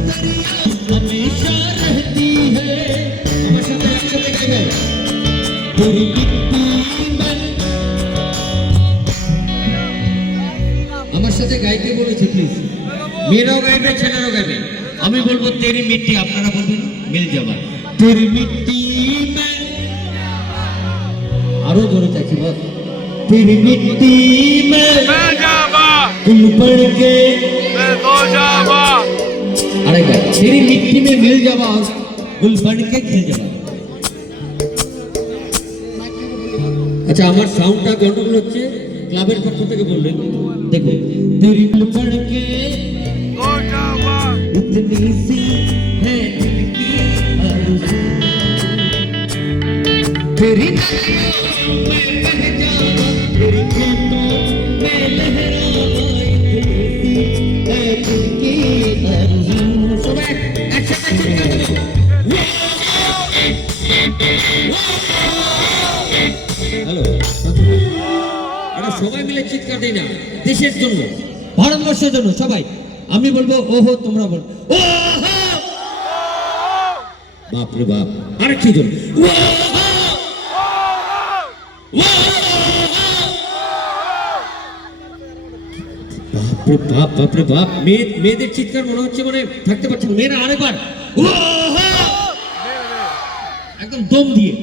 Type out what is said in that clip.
हमेशा रहती है আমার সাথে একসাথে গাইবে तेरी मिट्टी में আমার সাথে গাইতে বলেছে প্লিজ মেয়েরাও গাইবে ছেলেরাও গাইবে আমি বলবো तेरी मिट्टी আপনারা বলবেন মিল যাবা तेरी मिट्टी में আরো জোরে চাইছি বল तेरी मिट्टी में मैं जावा गुल पड़ के मैं खो जावा अरे भाई तेरी मिट्टी में मिल जावा गुल बन के खिल जावा अच्छा हमारे साउंडটা গন্ডগোল হচ্ছে ক্লাবের পক্ষ থেকে বললেন দেখো तेरी गुल बन के खो जावा इतनी सी है दिल की आरज़ू तेरी नदियों में बह जावा तेरी खेतों में लहरावा इतनी सी है दिल की आरज़ू সবাই একসাথে চিৎকার করো হ্যালো এটা সবাই মিলে চিৎকার দেই না দেশের জন্য ভারতবর্ষের জন্য সবাই আমি বলবো ওহো তোমরা বল ওহো বাপ রে বাপ আরেকটি জন বাপ রে বাপ বাপ রে বাপ মেয়েদের চিৎকার মনে হচ্ছে মানে থাকতে পারছে না মেয়েরা আরেকবার ওহো একদম দম দিয়ে